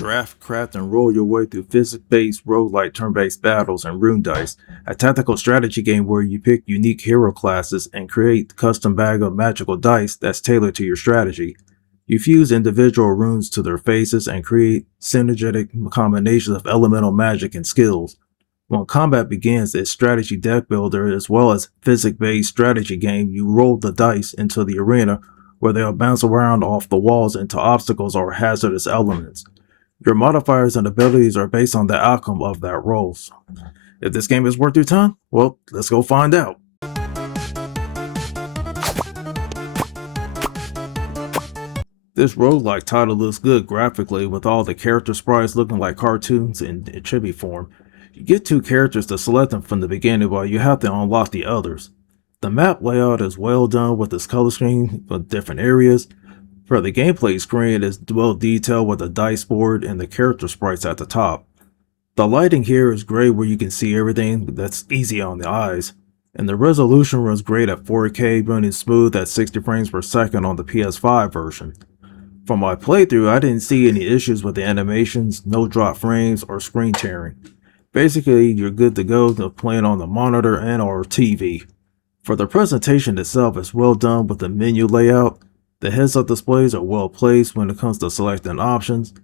Draft, craft, and roll your way through physics-based, roguelike turn-based battles and Rune Dice, a tactical strategy game where you pick unique hero classes and create a custom bag of magical dice that's tailored to your strategy. You fuse individual runes to their faces and create synergetic combinations of elemental magic and skills. When combat begins, it's strategy deck builder as well as physics-based strategy game. You roll the dice into the arena where they'll bounce around off the walls into obstacles or hazardous elements. Your modifiers and abilities are based on the outcome of that roll. If this game is worth your time, well, let's go find out. This roguelike title looks good graphically with all the character sprites looking like cartoons in chibi form. You get 2 characters to select them from the beginning while you have to unlock the others. The map layout is well done with its color scheme for different areas. For the gameplay screen is well detailed with the dice board and the character sprites at the top. The lighting here is great where you can see everything that's easy on the eyes. And the resolution runs great at 4K, running smooth at 60 frames per second on the PS5 version. From my playthrough, I didn't see any issues with the animations, no drop frames, or screen tearing. Basically, you're good to go to playing on the monitor and or TV. For the presentation itself, it's well done with the menu layout. The heads-up displays are well placed when it comes to selecting options,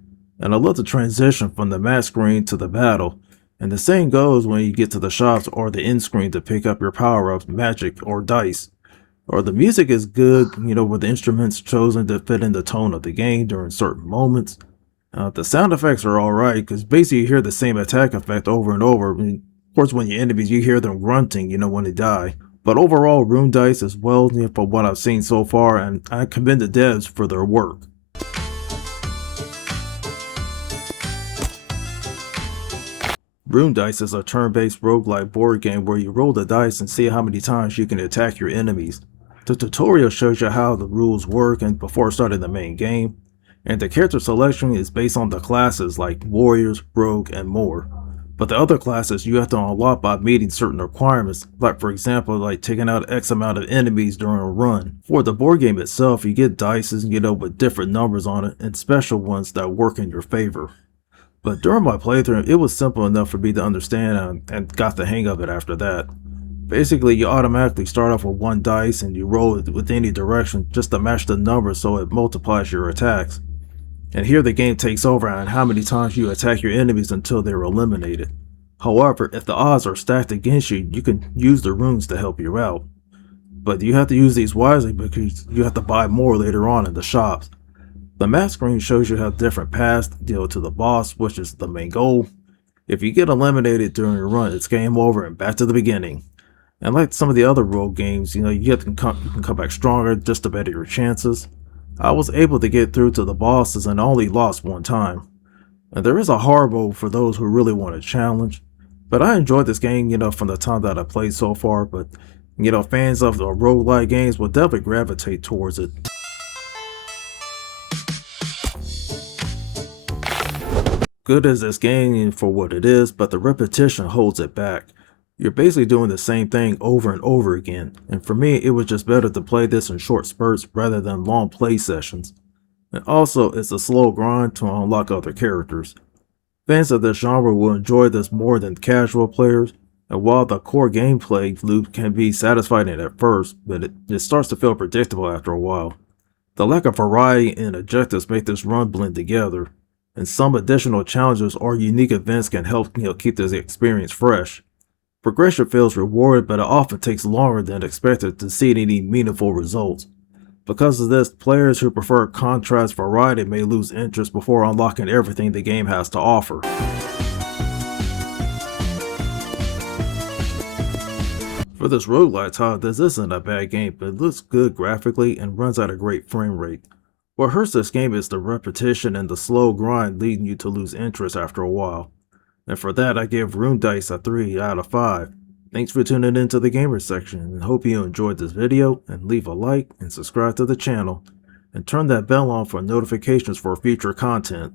and I love the transition from the match screen to the battle, and the same goes when you get to the shops or the end screen to pick up your power-ups, magic, or dice. Or the music is good, with the instruments chosen to fit in the tone of the game during certain moments. The sound effects are alright, because basically you hear the same attack effect over and over. Of course, when your enemies, you hear them grunting, when they die. But overall, Rune Dice is well from what I've seen so far, and I commend the devs for their work. Rune Dice is a turn-based roguelike board game where you roll the dice and see how many times you can attack your enemies. The tutorial shows you how the rules work and before starting the main game, and the character selection is based on the classes like warriors, rogue, and more. But the other classes you have to unlock by meeting certain requirements, like for example, like taking out X amount of enemies during a run. For the board game itself, you get dices, with different numbers on it, and special ones that work in your favor. But during my playthrough, it was simple enough for me to understand and got the hang of it after that. Basically, you automatically start off with 1 dice and you roll it with any direction just to match the numbers so it multiplies your attacks. And here the game takes over on how many times you attack your enemies until they're eliminated. However, if the odds are stacked against you, you can use the runes to help you out. But you have to use these wisely because you have to buy more later on in the shops. The map screen shows you how different paths to the boss, which is the main goal. If you get eliminated during your run, it's game over and back to the beginning. And like some of the other rogue games, you can come back stronger just to better your chances. I was able to get through to the bosses and only lost 1 time. And there is a hard mode for those who really want a challenge. But I enjoyed this game, from the time that I played so far. But, fans of the roguelike games will definitely gravitate towards it. Good as this game for what it is, but the repetition holds it back. You're basically doing the same thing over and over again, and for me it was just better to play this in short spurts rather than long play sessions. And also, it's a slow grind to unlock other characters. Fans of this genre will enjoy this more than casual players, and while the core gameplay loop can be satisfying at first, but it starts to feel predictable after a while. The lack of variety and objectives make this run blend together, and some additional challenges or unique events can help keep this experience fresh. Progression feels rewarded, but it often takes longer than expected to see any meaningful results. Because of this, players who prefer contrast variety may lose interest before unlocking everything the game has to offer. For this roguelike title, this isn't a bad game, but it looks good graphically and runs at a great frame rate. What hurts this game is the repetition and the slow grind leading you to lose interest after a while. And for that, I give Rune Dice a 3 out of 5. Thanks for tuning into the gamer section, and hope you enjoyed this video, and leave a like and subscribe to the channel, and turn that bell on for notifications for future content.